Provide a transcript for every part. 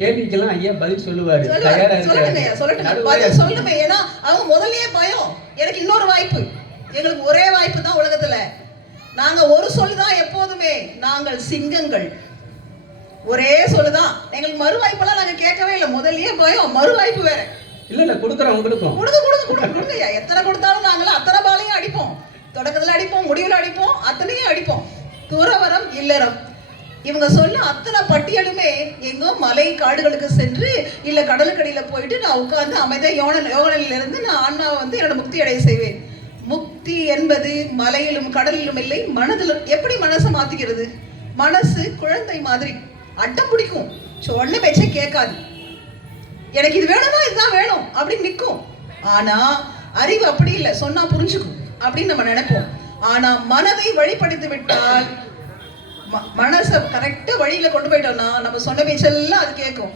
கேள்விக்கெல்லாம் ஐயா பதில் சொல்லுவாரு. சொல்லுமே. ஏன்னா அவங்க முதல்லயே பயம். எனக்கு இன்னொரு வாய்ப்பு, எங்களுக்கு ஒரே வாய்ப்பு தான் உலகத்துல. நாங்க ஒரு சொல்லுதான் எப்போதுமே, நாங்கள் சிங்கங்கள். ஒரே சொல்லுதான் எங்களுக்கு. மறு வாய்ப்பெல்லாம் நாங்க கேட்கவே இல்லை. முதல்லயே பயம், மறு வாய்ப்பு வேற. இல்ல கொடுக்குறோம், கொடுங்க. எத்தனை கொடுத்தாலும் நாங்களும் அத்தனை பாலையும் அடிப்போம். தொடக்கத்துல அடிப்போம், முடிவில் அடிப்போம், அத்தனையும் அடிப்போம். துறவரம் இல்லறம் இவங்க சொல்ல அத்தனை பட்டியலுமே எங்கோ மலை காடுகளுக்கு சென்று இல்ல கடலுக்கடியில போயிட்டு நான் உட்கார்ந்து அமைதியா யோகனில இருந்து நான் ஆன்மாவை வந்து என்னோட முக்தி அடைய செய்வேன். முக்தி என்பது மலையிலும் கடலிலும் இல்லை, மனதிலும். எப்படி மனசை மாத்திக்கிறது? மனசு குழந்தை மாதிரி அட்டம் பிடிக்கும், சொன்ன பேச்சே கேட்காது. எனக்கு இது வேணும்னா இதுதான் வேணும் அப்படின்னு நிற்கும். ஆனா அறிவு அப்படி இல்லை, சொன்னா புரிஞ்சுக்கும் அப்படின்னு நம்ம நினைப்போம். ஆனா மனதை வழிபடுத்தி விட்டால், மனசை கரெக்டா வழியில கொண்டு போயிட்டோம்னா நம்ம சொன்ன பேச்செல்லாம் அது கேட்கும்.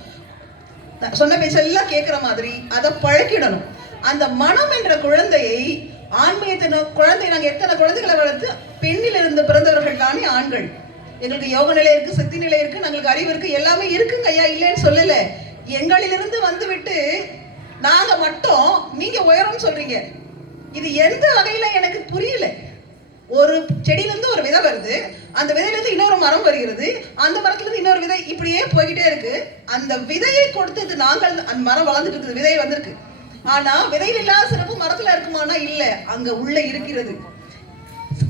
சொன்ன பேச்செல்லாம் கேட்கிற மாதிரி அதை பழக்கிடணும். அந்த மனம் என்ற குழந்தையை ஆன்மீகத்தின குழந்தை, நாங்க எத்தனை குழந்தைகளை வளர்த்து, பெண்ணிலிருந்து பிறந்தவர்கள் தானே ஆண்கள். எங்களுக்கு யோக நிலை இருக்கு, சக்தி நிலை இருக்கு, நாங்களுக்கு அறிவு இருக்கு, எல்லாமே இருக்குங்க ஐயா, இல்லைன்னு சொல்லல. எங்களிலிருந்து வந்து விட்டு நாங்க மட்டும் நீங்க உயரம் சொல்றீங்க. இது எந்த வகையில எனக்கு புரியல. ஒரு செடியிலிருந்து ஒரு விதை வருது, அந்த விதையிலிருந்து இன்னொரு மரம் வருகிறது, அந்த மரத்துல இருந்து இன்னொரு விதை, இப்படியே போய்கிட்டே இருக்கு. அந்த விதையை கொடுத்தது நாங்கள். அந்த மரம் வளர்ந்துட்டு இருக்குது, விதை வந்திருக்கு. ஆனா விதையில் இல்லாத சிறப்பு மரத்துல இருக்குமானா இல்ல, அங்க உள்ள இருக்கிறது.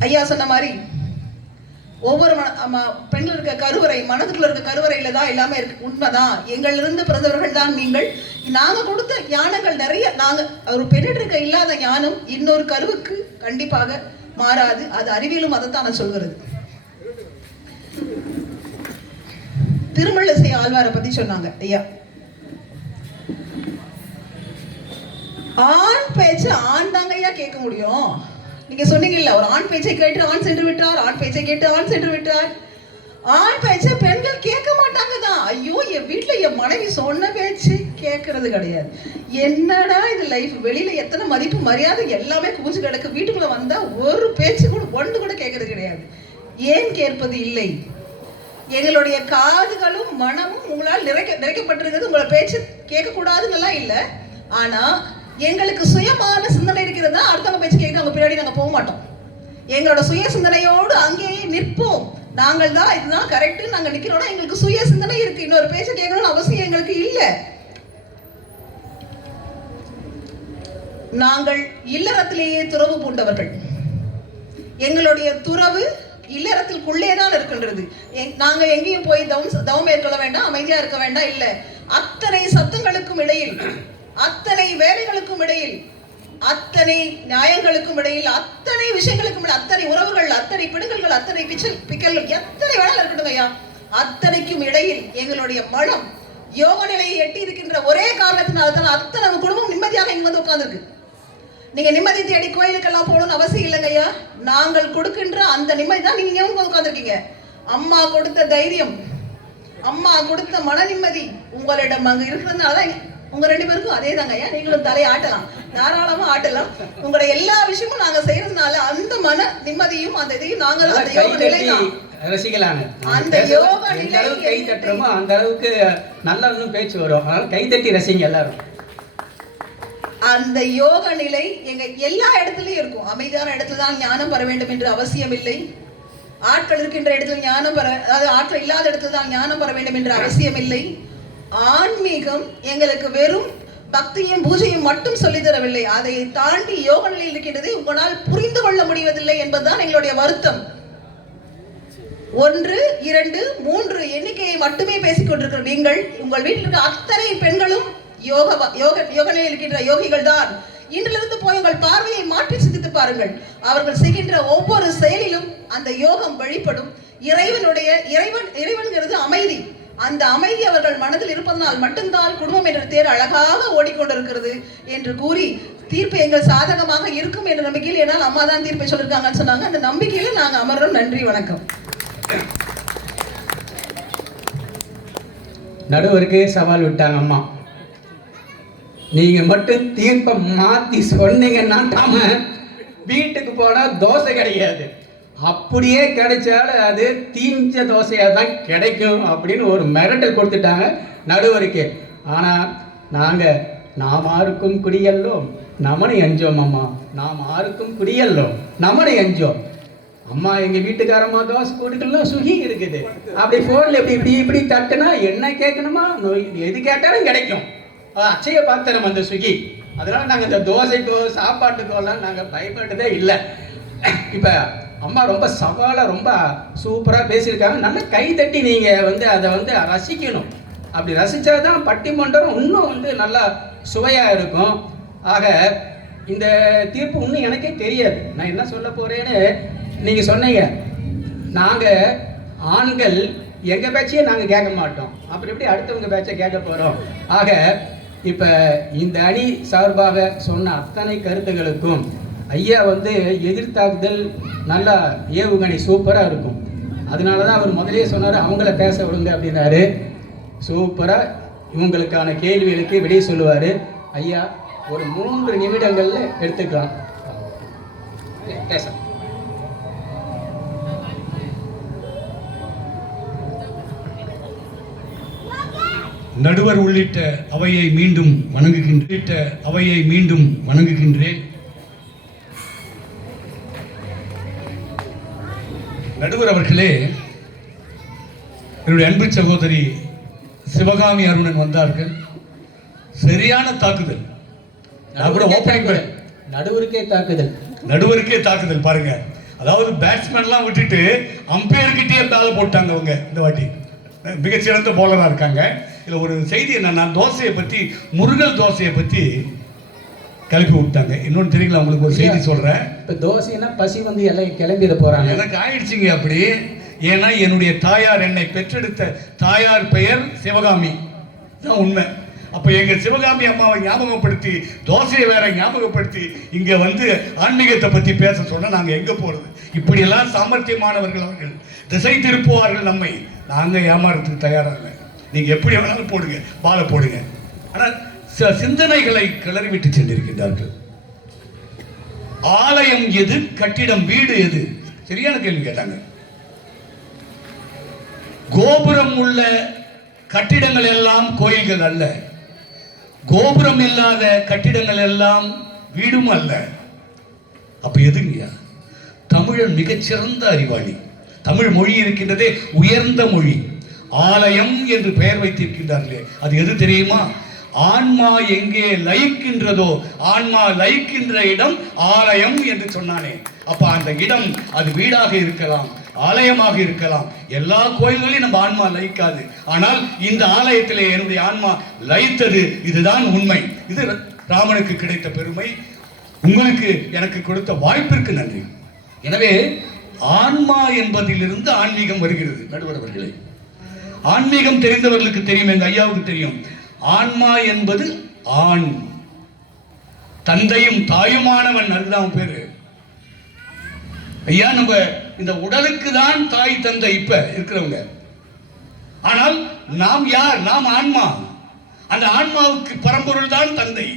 ஐயா சொன்ன மாதிரி ஒவ்வொரு பெண்கள் இருக்க கருவறை, மனதுக்குள்ள இருக்க கருவறையில தான் எல்லாமே இருக்கு. உண்மைதான், எங்களிலிருந்து பிறந்தவர்கள் தான் நீங்கள். நாங்க கொடுத்த ஞானங்கள் நிறைய. நாங்க ஒரு பெண்ணிட்டு இருக்க இல்லாத ஞானம் இன்னொரு கருவுக்கு கண்டிப்பாக மாறாது. அது அறிவியலும் அதைத்தான் நான் சொல்கிறது. திருமழிசை ஆழ்வாரை பத்தி சொன்னாங்க ஐயா. ஆண் பேச்சு ஆண் தாங்க ஐயா கேட்க முடியும். நீங்க சொன்னீங்கல்ல, ஒரு ஆண் பேச்சை கேட்டு ஆண் சென்று விட்டார், ஆண் பேச்சை கேட்டு ஆண் சென்று விட்டார். ஆண் பேச்சை பெண்கள் கேட்க மாட்டாங்க தான். ஐயோ, என் வீட்டுல என் மனைவி சொன்ன பேச்சு கேட்கறது கிடையாது. என்னடா இது லைஃப்! வெளியில எத்தனை மதிப்பு மரியாதை எல்லாமே குவிஞ்சு கிடக்கு, வீட்டுக்குள்ள வந்தா ஒரு பேச்சு கூட ஒன்று கூட கேட்கறது கிடையாது. ஏன் கேட்பது இல்லை? எங்களுடைய காதுகளும் மனமும் உங்களால் நிறைக்கப்பட்டிருக்கிறது. உங்களை பேச்சு கேட்கக்கூடாதுன்னெல்லாம் இல்லை. ஆனா எங்களுக்கு சுயமான சிந்தனை இருக்கிறதா, அடுத்தவங்க பேச்சு கேட்க அவங்க பின்னாடி நாங்க போக மாட்டோம். எங்களோட சுய சிந்தனையோடு அங்கேயே நிற்போம். நாங்கள் தான் இதுதான் கரெக்ட் நாங்க நிக்கிறோம்னா எங்களுக்கு சுய சிந்தனை இருக்கு. இன்னொரு பேச்சு கேட்கணும்னு அவசியம் எங்களுக்கு இல்லை. நாங்கள் இல்லறத்திலேயே துறவு பூண்டவர்கள். எங்களுடைய துறவு இல்லறத்திற்குள்ளே தான் இருக்கின்றது. நாங்க எங்கேயும் போய் தவம் மேற்கொள்ள வேண்டாம், அமைதியா இருக்க வேண்டாம், இல்ல. அத்தனை சத்தங்களுக்கும் இடையில், அத்தனை வேலைகளுக்கும் இடையில், அத்தனை நியாயங்களுக்கும் இடையில், அத்தனை விஷயங்களுக்கும் இடையில், அத்தனை உறவுகள், அத்தனை பிடுங்கல்கள், அத்தனை பிக்கல்கள், எத்தனை வேலை இருக்கட்டும் ஐயா, அத்தனைக்கும் இடையில் எங்களுடைய மனம் யோக நிலையை எட்டி இருக்கின்ற ஒரே காரணத்தினால தான் அத்தனை குடும்பம் நிம்மதியாக இங்க வந்து உட்கார்ந்துருக்கு. நீங்க நிம்மதி தேடி கோயிலுக்கெல்லாம் போகணும்னு அவசியம் இல்லைங்க ஐயா. நாங்கள் கொடுக்கின்ற அந்த நிம்மதி தான் நீங்க வந்து உட்கார்ந்துருக்கீங்க. அம்மா கொடுத்த தைரியம், அம்மா கொடுத்த மன நிம்மதி உங்களிடம் அங்க இருக்கிறதுனால உங்க ரெண்டு பேருக்கும் அதே தாங்க ஐயா. நீங்களும் தலையை ஆட்டலாம், தாராளமா ஆட்டலாம். உங்களுடைய எல்லா விஷயமும் நாங்க செய்யறதுனால அந்த மன நிம்மதியும் அந்த இதையும் நாங்கள் அந்த யோக நிலை தான் ரசிக்கலான. அந்த யோக நிலை கை தட்டுறோமோ அந்த அளவுக்கு நல்லா இன்னும் பேச்சு வரும். அதனால கை தட்டி ரசிங்க எல்லாரும். அந்த யோக நிலை எங்க எல்லா இடத்துலயும் இருக்கும். அமைதியான இடத்துல தான் ஞானம் பெற வேண்டும் என்று அவசியம் இல்லை. ஆட்கள் இருக்கின்ற இடத்துல ஞானம் பெற, அதாவது ஆட்கள் இல்லாத இடத்துல தான் ஞானம் பெற வேண்டும் என்று அவசியம் இல்லை. ஆன்மீகம் எங்களுக்கு வெறும் பக்தியும் பூஜையும் மட்டும் சொல்லித் தரவில்லை. அதை தாண்டி யோக நிலையில் இருக்கின்றது. உங்களால் புரிந்து கொள்ள முடிவதில்லை என்பதுதான் எங்களுடைய வருத்தம். 1, 2, 3 எண்ணிக்கையை மட்டுமே பேசிக் கொண்டிருக்கிற நீங்கள், உங்கள் வீட்டில் இருக்க அத்தனை பெண்களும் யோக நிலையில் இருக்கின்ற யோகிகள் தான். இன்றிலிருந்து போய் உங்கள் பார்வையை மாற்றி சிந்தித்து பாருங்கள். அவர்கள் செய்கின்ற ஒவ்வொரு செயலிலும் அந்த யோகம் வழிபடும். இறைவன்கிறது அமைதி. அந்த அமைதி அவர்கள் மனதில் இருப்பதனால் மட்டும்தான் குடும்பம் என்ற தேர் அழகாக ஓடிக்கொண்டிருக்கிறது என்று கூறி, தீர்ப்பு எங்கள் சாதகமாக இருக்கும் என்ற நம்பிக்கையில், ஏன்னால் அம்மா தான் தீர்ப்பை சொல்லியிருக்காங்கன்னு சொன்னாங்க, அந்த நம்பிக்கையில நாங்க அமர்றோம். நன்றி, வணக்கம். நடுவருக்கு சவால் விட்டாங்க அம்மா. நீங்க மட்டும் தீர்ப்பை மாத்தி சொன்னீங்கன்னா வீட்டுக்கு போனா தோசை கிடையாது. அப்படியே கிடைச்சாலும் அது தீஞ்ச தோசையாக தான் கிடைக்கும் அப்படின்னு ஒரு மிரட்டல் கொடுத்துட்டாங்க நடுவருக்கு. ஆனால் நாங்கள் நாம் ஆருக்கும் குடியல்லோம் நமனை அஞ்சோம் அம்மா, நாம் ஆருக்கும் குடியல்லோம் நமனை அஞ்சோம். அம்மா எங்கள் வீட்டுக்காரம்மா தோசை போட்டுக்கலாம் சுகி இருக்குது, அப்படி ஃபோனில் இப்படி இப்படி இப்படி தட்டுனா என்ன கேட்கணுமா எது கேட்டாலும் கிடைக்கும். அச்சய பாத்திரம் அந்த சுகி. அதனால நாங்கள் இந்த தோசைக்கோ சாப்பாட்டுக்கோ எல்லாம் நாங்கள் பயப்பட்டதே இல்லை. இப்போ அம்மா ரொம்ப சவாலாக ரொம்ப சூப்பராக பேசியிருக்காங்க. நல்லா கை தட்டி நீங்கள் அதை ரசிக்கணும். அப்படி ரசித்தா தான் பட்டிமன்றம் இன்னும் நல்லா சுவையாக இருக்கும். ஆக இந்த தீர்ப்பு இன்னும் எனக்கே தெரியாது நான் என்ன சொல்ல போகிறேன்னு. நீங்கள் சொன்னீங்க நாங்கள் ஆண்கள் எங்கள் பேச்சையே நாங்கள் கேட்க மாட்டோம், அப்புறம் எப்படி அடுத்தவங்க பேச்சை கேட்க போகிறோம். ஆக இப்போ இந்த அணி சார்பாக சொன்ன அத்தனை கருத்துகளுக்கும் ஐயா எதிர்த்தாக்குதல் நல்லா ஏவுகணை சூப்பராக இருக்கும். அதனால தான் அவர் முதலே சொன்னார் அவங்கள பேச விடுங்க அப்படின்னாரு. சூப்பராக இவங்களுக்கான கேள்விகளுக்கு விடை சொல்லுவார் ஐயா. ஒரு 3 நிமிடங்களில் எடுத்துக்கலாம் பேச. நடுவர் உள்ளிட்ட அவையை மீண்டும் வணங்குகின்றேன். நடுவர் அவர்களே, என்னுடைய அன்பு சகோதரி சிவகாமி அருணன் வந்தார்கள். சரியான தாக்குதல். நடுவருக்கே தாக்குதல் பாருங்க. அதாவது பேட்ஸ்மேன்லாம் விட்டுட்டு அம்பையர்கிட்டயே பால் போட்டாங்க அவங்க. இந்த வாட்டி மிகச்சிறந்த பவுலராக இருக்காங்க. இதில் ஒரு செய்தி என்னன்னா, தோசையை பற்றி முருகல் தோசையை பற்றி கிளப்பி விட்டாங்க. இன்னொன்று தெரியுங்களா உங்களுக்கு ஒரு செய்தி சொல்கிறேன். இப்போ தோசைன்னா பசி எல்லாம் கிளம்பிட போகிறாங்க. எனக்கு ஆயிடுச்சுங்க அப்படி. ஏன்னா என்னுடைய தாயார், என்னை பெற்றெடுத்த தாயார் பெயர் சிவகாமி தான் உண்மை. அப்போ எங்கள் சிவகாமி அம்மாவை ஞாபகப்படுத்தி தோசையை வேற ஞாபகப்படுத்தி இங்கே ஆன்மீகத்தை பற்றி பேச சொன்னால் நாங்கள் எங்கே போகிறது? இப்படியெல்லாம் சாமர்த்தியமானவர்கள் அவர்கள் திசை திருப்புவார்கள் நம்மை. நாங்கள் ஏமாறதுக்கு தயாராக இல்லை. நீங்கள் எப்படி வேணாலும் போடுங்க, பாலை போடுங்க. ஆனால் சில சிந்தனைகளை கிளறிவிட்டு சென்றிருக்கின்றார்கள். ஆலயம் எது, கட்டிடம் வீடு எது? சரியான கேள்வி கேட்டாங்க. கோபுரம் உள்ள கட்டிடங்கள் எல்லாம் கோயில்கள் அல்ல, கோபுரம் இல்லாத கட்டிடங்கள் எல்லாம் வீடும் அல்ல. அப்ப எதுங்கய்யா? தமிழன் மிகச்சிறந்த அறிவாளி. தமிழ் மொழி இருக்கின்றதே உயர்ந்த மொழி. ஆலயம் என்று பெயர் வைத்திருக்கின்றார்களே, அது எது தெரியுமா? ஆன்மா எங்கே லயிக்கின்றதோ, ஆன்மா லயிக்கின்ற இடம் ஆலயம் என்று சொன்னானே. அப்ப அந்த இடம் அது வீடாக இருக்கலாம், ஆலயமாக இருக்கலாம். எல்லா கோயில்களையும் நம்ம ஆன்மா லயிக்காது. ஆனால் இந்த ஆலயத்திலே என்னுடைய ஆன்மா லயித்தது. இதுதான் உண்மை. இது ராமனுக்கு கிடைத்த பெருமை. உங்களுக்கு எனக்கு கொடுத்த வாய்ப்பிற்கு நன்றி. எனவே ஆன்மா என்பதிலிருந்து ஆன்மீகம் வருகிறது. நடுவர் அவர்களே, ஆன்மீகம் தெரிந்தவர்களுக்கு தெரியும், எங்க ஐயாவுக்கு தெரியும். ஆன்மா என்பது ஆண், தந்தையும் தாயுமானவன். அதுதான் பேரு. ஐயா, நம்ம இந்த உடலுக்கு தான் தாய் தந்தை இப்ப இருக்கிறவங்க. ஆனால் நாம் யார்? நாம் ஆன்மா. அந்த ஆன்மாவுக்கு பரம்பொருள் தான் தந்தை.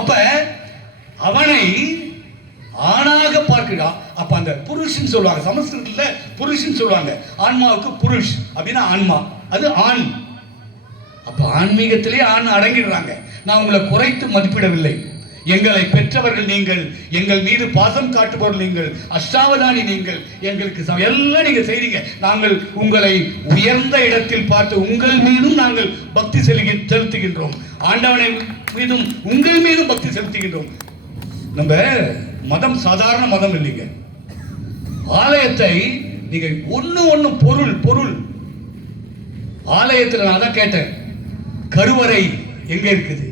அப்ப அவனை ஆணாக பார்க்கிறான். அப்ப அந்த புருஷன் சொல்லுவாங்க, சமஸ்கிருதத்துல புருஷன் சொல்லுவாங்க. ஆன்மாவுக்கு புருஷ் அப்படின்னா ஆன்மா, அது ஆண். அப்ப ஆன்மீகத்திலே ஆண் அடங்கிடுறாங்க. நான் உங்களை குறைத்து மதிப்பிடவில்லை. எங்களை பெற்றவர்கள் நீங்கள், எங்கள் மீது பாசம் காட்டுபவர்கள் நீங்கள், அஷ்டாவதானி நீங்கள், எங்களுக்கு எல்லாம் நீங்க செய்றீங்க. நாங்கள் உங்களை உயர்ந்த இடத்தில் பார்த்து உங்கள் மீதும் நாங்கள் பக்தி செலுத்துகின்றோம். ஆண்டவனை மீதும் உங்கள் மீதும் பக்தி செலுத்துகின்றோம். நம்ம மதம் சாதாரண மதம் இல்லைங்க. ஆலயத்தை நீங்க ஒண்ணு பொருள் ஆலயத்தில் நான் தான் கேட்டேன், கருவறை எங்க இருக்குது?